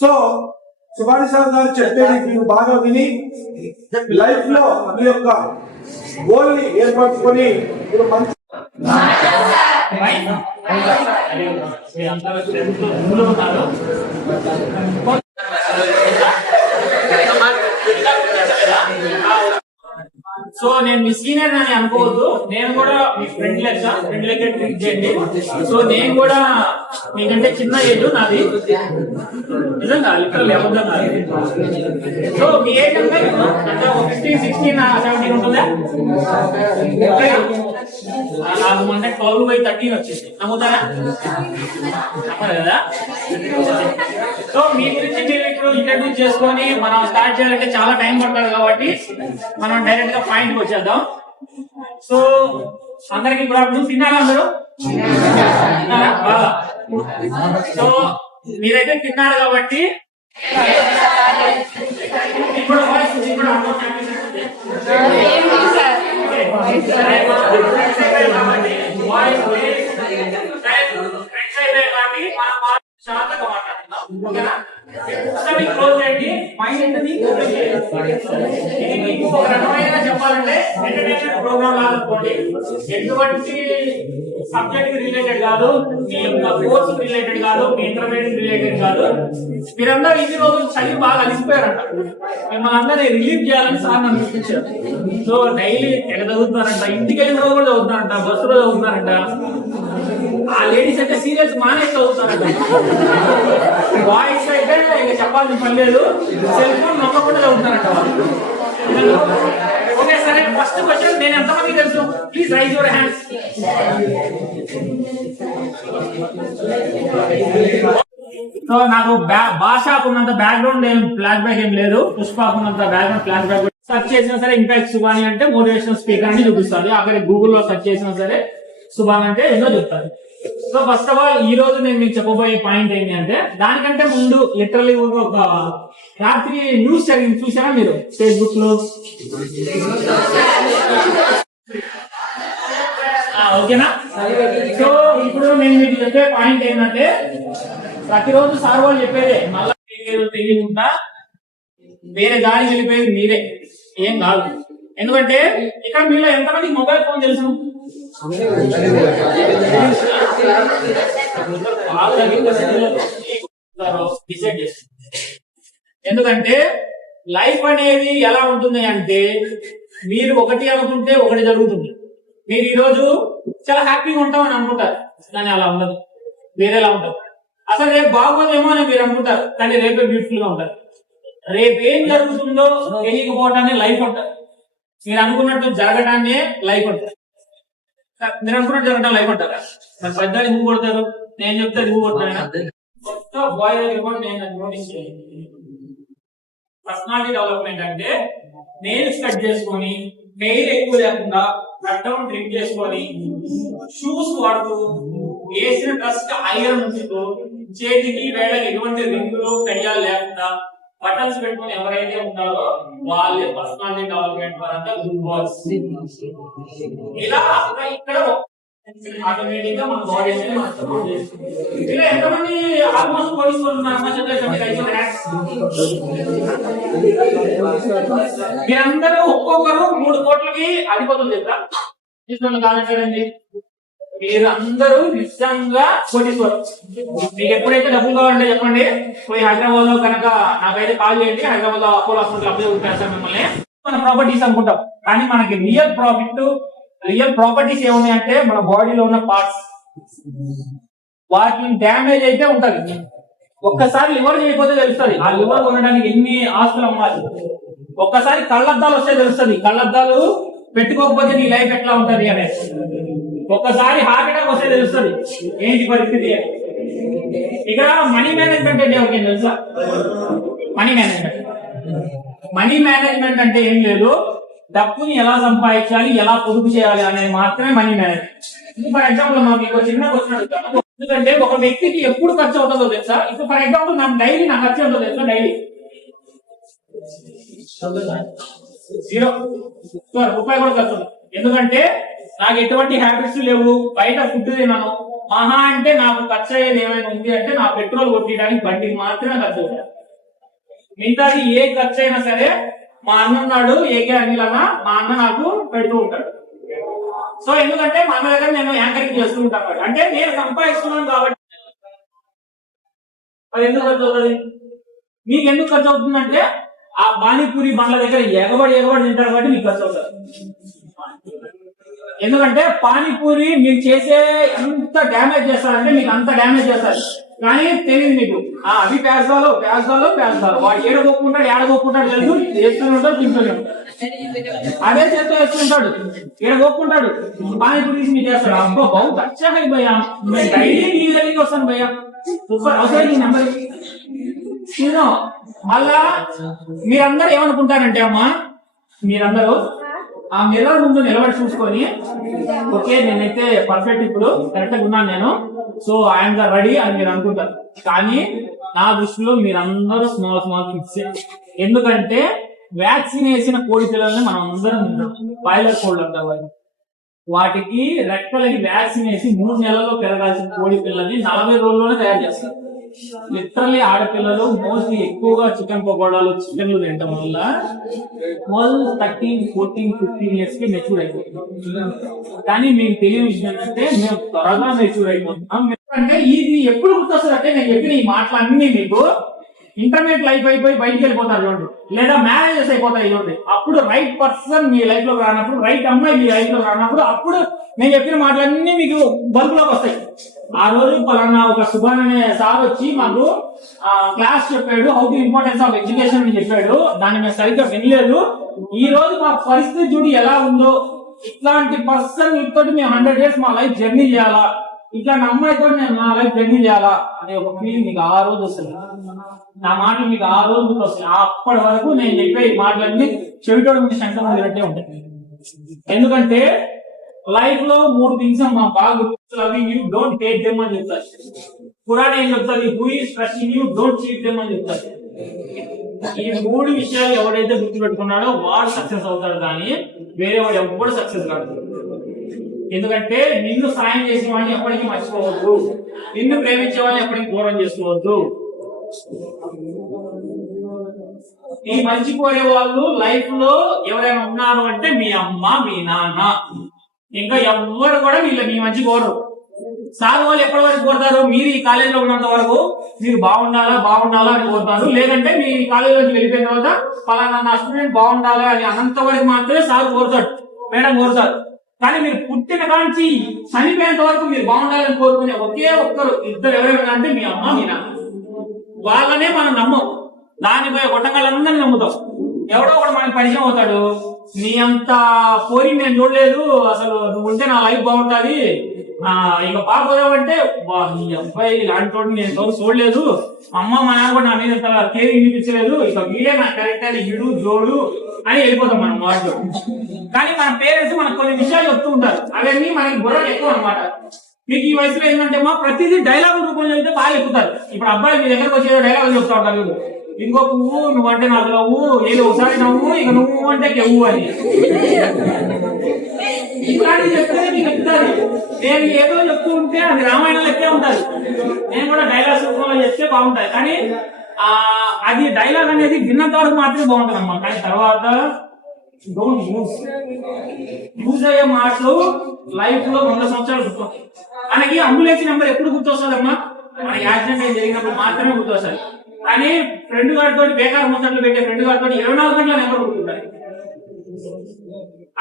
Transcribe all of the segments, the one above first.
So Subhash sir గారు చెప్పేది మీరు బాగా విని లైఫ్ లో మీ యొక్క గోల్ ని ఏర్పరచుకొని మీరు మంచి సో నేను మీ సీనియర్ అని అనుకోవద్దు, నేను కూడా మీ ఫ్రెండ్ లెక్క ట్రీట్ చేయండి. సో నేను కూడా మీకంటే చిన్న ఏజ్ నాది, నిజంగా లిటరల్ అబద్ధం నాది. సో మీ ఏజ్ అంటే 15, 16, 17 ఉంటుందా? నాకు అంటే 12/13 వచ్చేసి నమ్ముతారా? నమ్మరు కదా? సో మీ గురించి మీరు ఇప్పుడు ఇంట్రడ్యూస్ చేసుకొని మనం స్టార్ట్ చేయాలంటే చాలా టైం పడుతుంది కాబట్టి మనం డైరెక్ట్ గా పాయింట్ వచ్చేద్దాం. సో అందరికి గుడ్ ఆఫ్టర్నూన్. తిన్నారా అందరూ? తిన్నారా బాగా? సో మీరైతే తిన్నారు కాబట్టి ఇప్పుడు శాంతంగా మాట్లాడుతున్నాం, ఓకేనా? క్లోజ్ చేయండి, మైండ్ అనేది ఓపెన్ చేయండి. మీకు ఒక రకమైన చెప్పాలంటే ఎంటర్టైన్మెంట్ ప్రోగ్రామ్ లాగనుకోండి. ఎటువంటి సబ్జెక్ట్ రిలేటెడ్ కాదు, మీ యొక్క కోర్స్ రిలేటెడ్ కాదు, మీ ఇంటర్మీడియట్ రిలేటెడ్ కాదు. మీరందరూ ఇన్ని రోజులు చదివి బాగా అలిసిపోయారంట. మిమ్మల్ని అందరినీ రిలీవ్ చేయాలని సార్ నన్ను చూపించారు. సో డైలీ ఎక్కడ చదువుతున్నారంట, ఇంటికి వెళ్ళిన రోజు కూడా చదువుతున్నారంట, బస్సులో చదువుతున్నారంట. ఆ లేడీస్ అయితే సీరియల్స్ మానేసి చదువుతారంట. బాయ్స్ అయితే ఇంకా చెప్పాల్సిన పని లేదు, సెల్ ఫోన్ నమ్మకుండా చదువుతారంట వాళ్ళు. ఓకే సరే, ఫస్ట్ క్వశ్చన్ నేను ఎంతమంది తెలుసు? Please rise your hands. So నాకు భాషకున్నంత బ్యాక్గ్రౌండ్ ఏం ఫ్లాష్ బ్యాక్ ఏం లేదు, పుష్పకున్నంత బ్యాక్గ్రౌండ్ ఫ్లాష్ బ్యాక్. సెర్చ్ చేసినా సరే ఇంపాక్ట్ సుబాని అంటే మోటివేషనల్ స్పీకర్ అని చూపిస్తుంది. అక్కడ గూగుల్లో సెర్చ్ చేసినా సరే సుబాన్ అంటే ఎన్నో చెప్తారు. సో ఫస్ట్ ఆఫ్ ఆల్ ఈ రోజు నేను మీకు చెప్పబోయే పాయింట్ ఏంటి అంటే, దానికంటే ముందు లిటరలీ ఒక రాత్రి న్యూస్ జరిగింది, చూసారా మీరు ఫేస్బుక్ లో? ఓకేనా? సో ఇప్పుడు నేను మీకు చెప్పే పాయింట్ ఏంటంటే, ప్రతిరోజు సార్ వాళ్ళు చెప్పేదే మళ్ళా తెలియకుండా వేరే దారికి వెళ్ళిపోయేది మీరే, ఏం కాదు. ఎందుకంటే ఇక్కడ మీలో ఎంతమంది మొబైల్ ఫోన్ తెలుసు? ఎందుకంటే లైఫ్ అనేది ఎలా ఉంటుంది అంటే, మీరు ఒకటి అనుకుంటే ఒకటి జరుగుతుంది. మీరు ఈ రోజు చాలా హ్యాపీగా ఉంటామని అనుకుంటారు, కానీ అలా ఉండదు, వేరేలా ఉంటారు. అసలు రేపు బాగోదేమో అని మీరు అనుకుంటారు, కానీ రేపే బ్యూటిఫుల్ గా ఉంటారు. రేపు ఏం జరుగుతుందో తెలియకపోవటాన్ని లైఫ్ అంటారు. మీరు అనుకున్నట్టు జరగటాన్ని లైఫ్ అంటారు. మీరు అనుకున్నట్టు జరగటం లైఫ్ అంటారా? మరి పెద్దలు నువ్వు కొడతారు, నేను చెప్తే నువ్వు కొడతాను. పర్సనాలిటీ డెవలప్మెంట్ అంటే నెయిల్స్ కట్ చేసుకొని, నెయిల్ ఎక్కువ లేకుండా కట్ డౌన్ ట్రిమ్ చేసుకొని, షూస్ వాడుతూ, వేసిన డ్రెస్ కి ఐరన్ ఉంచుతూ, చేతికి వేళకి ఎటువంటి రింగులు కయ్యాలు లేకుండా బటన్స్ పెట్టుకుని ఎవరైతే ఉంటారో వాళ్ళే పర్సనాలిటీ డెవలప్మెంట్ పరంగా గుడ్ బాయ్స్. ఇలా ఇక్కడ ఆటోమేటిక్ గా మన బాడీ అనేది మనం సపోర్ట్ చేస్తుంది. ఇలా ఎంతమంది ఆల్మోస్ట్ పోలీస్ మీరందరూ ఒక్కొక్కరు 3 కోట్లకి అధిపతులు చెప్తా తీసుకుని కాదండి. మీరు అందరూ నిజంగా కోటీశ్వరు. మీకు ఎప్పుడైతే డబ్బులు కావాలంటే చెప్పండి, పోయి హైదరాబాద్ లో కనుక నాకైతే కాల్ చేయండి. హైదరాబాద్ లో అపోలో హాస్పిటల్ అప్లై చేస్తాం మిమ్మల్ని. మన ప్రాపర్టీస్ అనుకుంటాం, కానీ మనకి రియల్ ప్రాఫిట్, రియల్ ప్రాపర్టీస్ ఏమున్నాయంటే మన బాడీలో ఉన్న పార్ట్స్. వాటిని డ్యామేజ్ అయితే ఉంటది. ఒక్కసారి లివర్ చేయకపోతే తెలుస్తుంది ఆ లివర్ కొనడానికి ఎన్ని ఆస్తులు అమ్మాలి. ఒక్కసారి కళ్ళద్దాలు వస్తే తెలుస్తుంది, కళ్ళద్దాలు పెట్టుకోకపోతే నీ లైఫ్ ఎట్లా ఉంటది అనేది. ఒక్కసారి హార్ట్ అటాక్ వస్తే తెలుస్తుంది ఏంటి పరిస్థితి అని. ఇక్కడ మనీ మేనేజ్మెంట్ అంటే ఎవరికేం తెలుసా? మనీ మేనేజ్మెంట్ అంటే ఏం లేదు, డబ్బుని ఎలా సంపాదించాలి, ఎలా పొదుపు చేయాలి అనేది మాత్రమే మనీ మేనేజ్మెంట్. ఇప్పుడు ఫర్ ఎగ్జాంపుల్ మీకు చిన్న క్వశ్చన్ అడుగుతాను. ఎందుకంటే ఒక వ్యక్తికి ఎప్పుడు ఖర్చు అవుతుందో తెలుసా? ఇప్పుడు ఫర్ ఎగ్జాంపుల్ నాకు డైలీ నా ఖర్చు ఉంటుందో తెలుసా? డైలీ 0 రూపాయి కూడా ఖర్చు. ఎందుకంటే నాకు ఎటువంటి హ్యాబిట్స్ లేవు, బయట ఫుడ్ తిన్నాను, మహా అంటే నాకు ఖర్చు అయ్యేది ఏమైనా ఉంది అంటే నా పెట్రోల్ కొట్టడానికి బండికి మాత్రమే ఖర్చు అవుతాయి. మిగతాది ఏ ఖర్చు అయినా సరే మా అన్న ఉన్నాడు ఏకే అనిల్ అన్న, మా అన్న నాకు పెడుతూ ఉంటాడు. సో ఎందుకంటే మా అన్న దగ్గర నేను యాంకరింగ్ చేస్తూ ఉంటాను, అంటే నేను సంపాదిస్తున్నాను కాబట్టి. అది ఎందుకు ఖర్చు అవుతుంది? మీకు ఎందుకు ఖర్చు అవుతుందంటే ఆ పానీపూరి బండ్ల దగ్గర ఎగబడి తింటారు కాబట్టి మీకు ఖర్చు అవుతుంది. ఎందుకంటే పానీపూరి మీరు చేసే ఎంత డ్యామేజ్ చేస్తారంటే మీకు అంత డ్యామేజ్ చేస్తారు, కానీ తెలియదు మీకు. అవి ప్యాజ్దాలో వాడు ఏడగొక్కుంటాడు లేదు, వేస్తూనే ఉంటాడు, తింటూనే ఉంటాడు. అదే చేస్తూ వేస్తుంటాడు, ఏడగొక్కుంటాడు, పానీపూరి తీసి మీరు చేస్తాడు. అబ్బో బహుత్ అచ్చా హై భయ్యా, నేను డైలీ మీ దగ్గరికి వస్తాను భయ్యా, సూపర్ అవసరం ఈ నెంబర్. మళ్ళా మీరందరూ ఏమనుకుంటారంటే అమ్మా, మీరందరూ ఆ మిర్రర్ ముందు నిలబడి చూసుకొని ఓకే నేనైతే పర్ఫెక్ట్ ఇప్పుడు కరెక్ట్ గా ఉన్నాను నేను, సో ఐఎమ్ ద రెడీ అని మీరు అనుకుంటారు. కానీ నా దృష్టిలో మీరందరూ స్మాల్ కిడ్స్. ఎందుకంటే వ్యాక్సిన్ వేసిన కోడి పిల్లల్ని మనం అందరం బాయిలర్ కోళ్ళు అంటారు. వాటికి రెక్కలకి వ్యాక్సిన్ వేసి 3 నెలల్లో పెరగాల్సిన కోడి పిల్లల్ని 40 రోజుల్లోనే తయారు చేస్తారు. లిటరల్లీ ఆడపిల్లలు మోస్ట్లీ ఎక్కువగా చికెన్ పకోడాలు, చికెన్లు తినడం వల్ల 12, 13, 14, 15 years కి మెచ్యూర్ అయిపోతుంది. కానీ మీకు తెలియని విషయం ఏంటంటే మేము త్వరగా మెచ్యూర్ అయిపోతున్నాం. అంటే ఇది ఎప్పుడు గుర్తొస్తుంది అంటే నేను చెప్పిన ఈ మాటలన్నీ మీకు ఇంటర్మీడియట్ లైఫ్ అయిపోయి బయటికి వెళ్ళిపోతారు చూడండి, లేదా మ్యారేజెస్ అయిపోతాయి చూడండి, అప్పుడు రైట్ పర్సన్ మీ లైఫ్ లోకి రానప్పుడు, రైట్ అమ్మాయి మీ లైఫ్ లోకి రానప్పుడు, అప్పుడు నేను చెప్పిన మాటలన్నీ మీకు బల్బులోకి వస్తాయి. ఆ రోజు పలానా ఒక సుభాన్ అనే సార్ వచ్చి మాకు క్లాస్ చెప్పాడు, how to importance of education అని చెప్పాడు, దాన్ని మేము సరిగ్గా వినలేదు. ఈ రోజు మా పరిస్థితి చూడు ఎలా ఉందో, ఇట్లాంటి పర్సన్ తోటి మేము 100 years మా లైఫ్ జర్నీ చేయాలా, ఇట్లాంటి అమ్మాయితో నేను నా లైఫ్ జర్నీ చేయాలా అనే ఒక ఫీలింగ్ మీకు ఆ రోజు వస్తుంది. నా మాటలు మీకు ఆ రోజు వస్తాయి. అప్పటి వరకు నేను చెప్పే ఈ మాటలన్నీ చెవిటోడు మీద శంకరం తినట్టే ఉంటాయి. ఎందుకంటే లైఫ్ లో 3 థింగ్స్ మా బాగా loving you, don't hate them అని చెప్తారు. ఖురాన్ ఏం చెప్తారు? Who is trusting you, don't cheat them అని చెప్తారు. ఈ 3 విషయాలు ఎవరైతే గుర్తుపెట్టుకున్నాడో వాడు సక్సెస్ అవుతాడు, కానీ వేరే వాడు ఎప్పుడు సక్సెస్ కాదు. ఎందుకంటే నిన్ను సాయం చేసిన వాడిని ఎప్పటికీ మర్చిపోవద్దు, నిన్ను ప్రేమించే వాళ్ళని ఎప్పటికీ దూరం చేసుకోవద్దు. ఈ మర్చిపోయే వాళ్ళు లైఫ్ లో ఎవరైనా ఉన్నారు అంటే మీ అమ్మ, మీ నాన్న, ఇంకా ఎవ్వరు కూడా మీ మంచి కోరరు. సార్ వాళ్ళు ఎప్పటి వరకు కోరుతారు? మీరు ఈ కాలేజీలో ఉన్నంత వరకు మీరు బాగుండాలా అని కోరుతారు. లేదంటే మీ కాలేజీలోకి వెళ్ళిపోయిన తర్వాత పలానా నా స్టూడెంట్ బాగుండాలా అని అన్నంత వరకు మాత్రమే సార్ కోరుతాడు, మేడం కోరుతారు. కానీ మీరు పుట్టిన కాంచి చనిపోయేంత వరకు మీరు బాగుండాలని కోరుకునే ఒకే ఒక్కరు, ఇద్దరు ఎవరైనా అంటే మీ అమ్మ, మీ నాన్న. వాళ్ళనే మనం నమ్మం, దానిపై కొట్టగాళ్ళందరినీ నమ్ముతాం. ఎవడో ఒకడు మనకి పరిచయం అవుతాడు, నీ అంత పోయి నేను చూడలేదు, అసలు నువ్వు ఉంటే నా లైఫ్ బాగుంటుంది, ఇక పాపోదామంటే నీ అబ్బాయి ఇలాంటి నేను చూడలేదు, అమ్మ మా నాన్న కూడా నా మీద కేరింగ్ చూపించలేదు, ఇక వీడే నాకు కరెక్ట్ అని ఇడు జోడు అని వెళ్ళిపోతాం మనం వాటిలో. కానీ మన పేరెంట్స్ మనకు కొన్ని విషయాలు చెప్తూ ఉంటారు, అవన్నీ మనకి బుర్రలు ఎక్కువ అనమాట. మీకు ఈ వయసులో ఏంటంటే ప్రతిదీ డైలాగ్ రూపంలో అయితే బాగా ఎక్కుతారు. ఇప్పుడు అబ్బాయి మీ దగ్గరకు వచ్చే డైలాగ్ చెప్తా ఉంటారు, ఇంకో పువ్వు నువ్వంటే నాకు నవ్వు, ఏదో ఒకసారి నవ్వు, ఇక నువ్వు అంటే కెవ్వు అని. ఇట్లాంటివి చెప్తే మీకు చెప్తారు. నేను ఏదో చెప్తూ ఉంటే అది రామాయణం లెక్కే ఉంటుంది, నేను కూడా డైలాగ్స్ రూపంలో చెప్తే బాగుంటాయి. కానీ అది డైలాగ్ అనేది విన్నంత వరకు మాత్రమే బాగుంటుంది అమ్మా. కానీ తర్వాత డోంట్ యూజ్ అయ్యే మాటలు లైఫ్ లో 100 సంవత్సరాలు గుర్తొస్తాయి. మనకి అంబులెన్స్ నెంబర్ ఎప్పుడు గుర్తొస్తుందమ్మా? మనకి యాక్సిడెంట్ జరిగినప్పుడు మాత్రమే గుర్తొస్తుంది. కానీ ఫ్రెండ్ గారితో బేకార్ ముచ్చట్లు పెట్టే ఫ్రెండ్ గారితో 24 గంటల నెంబర్ గుర్తుంటాయి.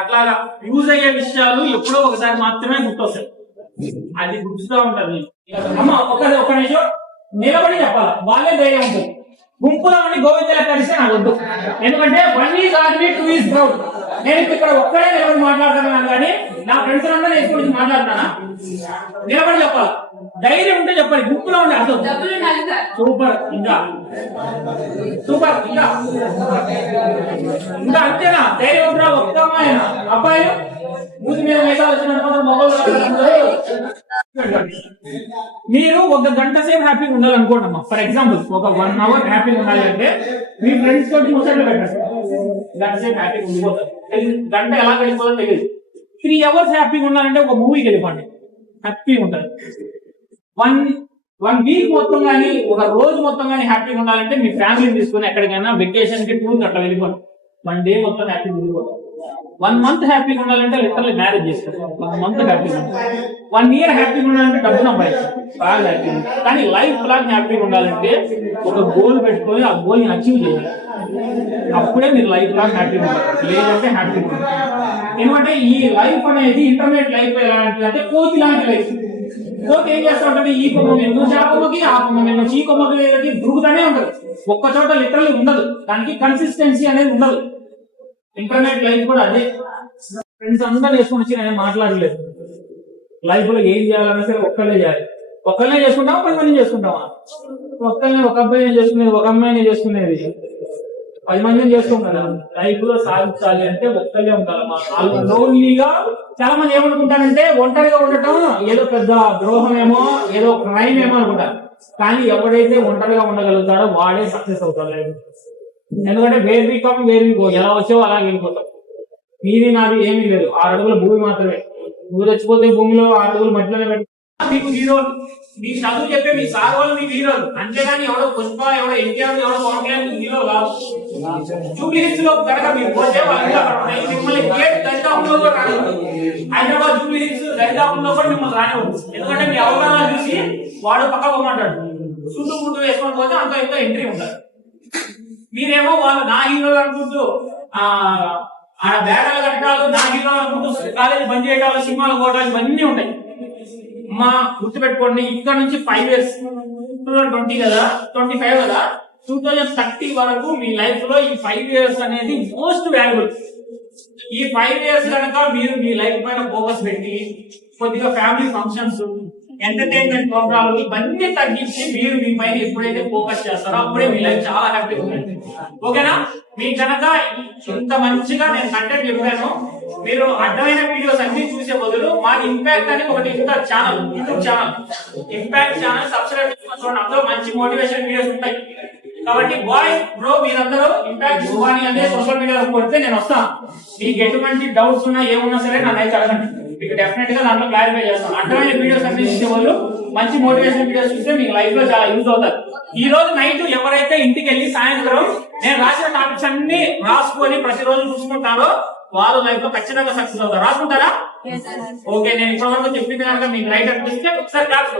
అట్లాగా యూజ్ అయ్యే విషయాలు ఎప్పుడో ఒకసారి మాత్రమే గుర్తొస్తాయి, అది గుర్తుగా ఉంటుంది. అమ్మ ఒక నిమిషం నిలబడి చెప్పాలి, వాళ్ళే ధైర్యం ఉంటుంది. గుంపులో ఉండి గోవిందలా కలిస్తే నాకు వద్దు, ఎందుకంటే 1 is army, 2 is proud. నేను ఇక్కడ ఒక్కడే నిలబడి మాట్లాడుతున్నాను, కానీ నా ఫ్రెండ్స్ అందరూ ఎక్కువ నుంచి మాట్లాడుతానా? నిలబడి చెప్పాలి, ధైర్యం ఉంటే చెప్పాలి. గుంపులో ఉండి అసలు సూపర్, ఇంకా సూపర్, ఇంకా అంతేనా? ధైర్యం ఉంటున్నా ఒక్క అమ్మాయి అబ్బాయి మూతి మీద మేఘాలు వచ్చిన మీరు 1 గంట సేపు హ్యాపీగా ఉండాలనుకోండి అమ్మా. ఫర్ ఎగ్జాంపుల్ ఒక 1 hour హ్యాపీగా ఉండాలి అంటే మీ ఫ్రెండ్స్ తోటి ముచ్చట్లు పెట్టండి, గంట సేపు హ్యాపీగా ఉండిపోతారు. గంట ఎలా గడిపోతుందో తెలియదు. 3 hours హ్యాపీగా ఉండాలంటే ఒక మూవీకి వెళ్ళిపోండి, హ్యాపీగా ఉంటారు. వన్ వీక్ మొత్తం కానీ ఒక రోజు మొత్తం కానీ హ్యాపీగా ఉండాలంటే మీ ఫ్యామిలీని తీసుకొని ఎక్కడికైనా వెకేషన్ కి టూర్ అట్లా వెళ్ళిపోండి. 1 డే మొత్తం హ్యాపీగా ఉండిపోతాం. 1 మంత్ హ్యాపీగా ఉండాలంటే లిటరల్లీ మ్యారేజ్ చేస్తారు. 1 మంత్ హ్యాపీగా ఉండాలి. 1 ఇయర్ హ్యాపీగా ఉండాలంటే డబ్బును సంపాదించాలి. బాగా హ్యాపీగా ఉండాలి. కానీ లైఫ్ లాంగ్ హ్యాపీగా ఉండాలంటే ఒక గోల్ పెట్టుకొని ఆ గోల్ ని అచీవ్ చేయాలి. అప్పుడే మీరు లైఫ్ లాంగ్ హ్యాపీగా ఉంటారు. లేదంటే హ్యాపీగా ఉంటారు. ఎందుకంటే ఈ లైఫ్ అనేది ఇంటర్నెట్ లైఫ్ ఎలాంటిది అంటే కోతి లాంటి లైఫ్. కోతి ఏం చేస్తా ఉంటుంది, ఈ కొమ్మ మీద నుంచి ఆ కొమ్మకి, ఆ కొమ్మ మీద నుంచి ఈ కొమ్మకి దూకుతానే ఉంటుంది. ఒక్క చోట లిటరల్లీ ఉండదు. దానికి కన్సిస్టెన్సీ అనేది ఉండదు. ఇంటర్నెట్ లైఫ్ కూడా అదే. ఫ్రెండ్స్ అందరూ చేసుకుని వచ్చి నేను మాట్లాడలేదు. లైఫ్ లో ఏం చేయాలన్నా సరే ఒక్కళ్ళే చేయాలి. ఒక్కళ్ళనే చేసుకుంటామా 10 మందిని చేసుకుంటామా? ఒక్కళ్ళనే, ఒక అబ్బాయిని చేసుకునేది, ఒక అమ్మాయిని చేసుకునేది, 10 మందిని చేస్తాం కదా. లైఫ్ లో సాధించాలి అంటే ఒక్కళ్ళే ఉండాలమ్మా. లోన్లీగా చాలా మంది ఏమనుకుంటారంటే ఒంటరిగా ఉండటం ఏదో పెద్ద ద్రోహమేమో, ఏదో క్రైమ్ ఏమో అనుకుంటారు. కానీ ఎవడైతే ఒంటరిగా ఉండగలుగుతాడో వాడే సక్సెస్ అవుతాడు. ఎందుకంటే where we come where we go, ఎలా వచ్చావో అలా వెళ్ళిపోతాం. నీది నాది ఏమీ లేదు, 6 అడుగుల భూమి మాత్రమే. నువ్వు చచ్చిపోతే భూమిలో 6 అడుగులు మట్టిలోనే పెట్టి మీకు హీరోలు, మీ చదువు చెప్పే మీ సార్ వాళ్ళు మీకు హీరోలు. అంతేగాని ఎవడో పుష్ప, ఎవడో ఎన్టీఆర్, ఎవడో పవన్ కళ్యాణ్ హీరో కాదు. జూబ్లీ హిల్స్ లో కనుక మీరు పోతే వాళ్ళు అక్కడ ఉన్నాయి. మిమ్మల్ని గేట్ దరిదాపుల్లో కూడా రానివ్వదు. హైదరాబాద్ జూబ్లీ హిల్స్ దరిదాపుల్లో కూడా మిమ్మల్ని రానివ్వదు. ఎందుకంటే మీ అవగాహన చూసి వాడు పక్క పోమంటాడు. చుట్టూ ముందు వేసుకొని పోతే అంత ఇంత ఎంట్రీ ఉంటారు. మీరేమో వాళ్ళు నా హీరోలు అనుకుంటూ ఆడ బ్యాటాలు కట్టడాలు, నా హీరోలు అనుకుంటూ కాలేజీ బంద్ చేయడాలు, సినిమాలు పోవడాలు ఇవన్నీ ఉంటాయి. మా గుర్తుపెట్టుకోండి, ఇక్కడ నుంచి 5 years 2020 కదా, 25 కదా, 2030 వరకు మీ లైఫ్ లో ఈ 5 years అనేది మోస్ట్ వాల్యుబుల్. ఈ 5 years కనుక మీరు మీ లైఫ్ పైన ఫోకస్ పెట్టి కొద్దిగా ఫ్యామిలీ ఫంక్షన్స్, ఎంటర్టైన్మెంట్ ప్రోగ్రామ్ ఇవన్నీ తగ్గించి మీరు మీ పైన ఎప్పుడైతే ఫోకస్ చేస్తారో అప్పుడే మీ లైఫ్ చాలా హ్యాపీగా ఉంటుంది. ఓకేనా? మీకు కనుక ఇంత మంచిగా నేను కంటెంట్ చెప్పాను, మీరు అడ్డమైన వీడియోస్ అన్ని చూసే బదులు మా ఇంపాక్ట్ అని ఒకటి channel, YouTube channel, impact channel subscribe చేసుకోండి. అందులో మంచి మోటివేషన్ వీడియోస్ ఉంటాయి. కాబట్టి బాయ్ బ్రో, మీరందరూ ఇంపాక్ట్ సుహాని అనే సోషల్ మీడియాలో కొడితే నేను వస్తాను. మీకు ఎటువంటి డౌట్స్ ఉన్నా ఏమున్నా సరే నన్ను అయితే అడగండి. మీకు డెఫినెట్ గా దాంట్లో క్లారిఫై చేస్తాను. అడ్డమైన వీడియోస్ అన్ని చూసే వాళ్ళు మంచి మోటివేషన్ వీడియోస్ చూస్తే మీకు లైఫ్ లో చాలా యూజ్ అవుతారు. ఈ రోజు నైట్ ఎవరైతే ఇంటికి వెళ్ళి సాయంత్రం నేను రాసిన టాపిక్స్ అన్ని రాసుకొని ప్రతిరోజు చూసుకుంటారో వాళ్ళు లైఫ్ లో ఖచ్చితంగా సక్సెస్ అవుతారు. రాసుకుంటారా? ఓకే, నేను ఇప్పటివరకు చెప్పింది కనుక మీకు రైట్ అనిపిస్తే ఒకసారి క్లాస్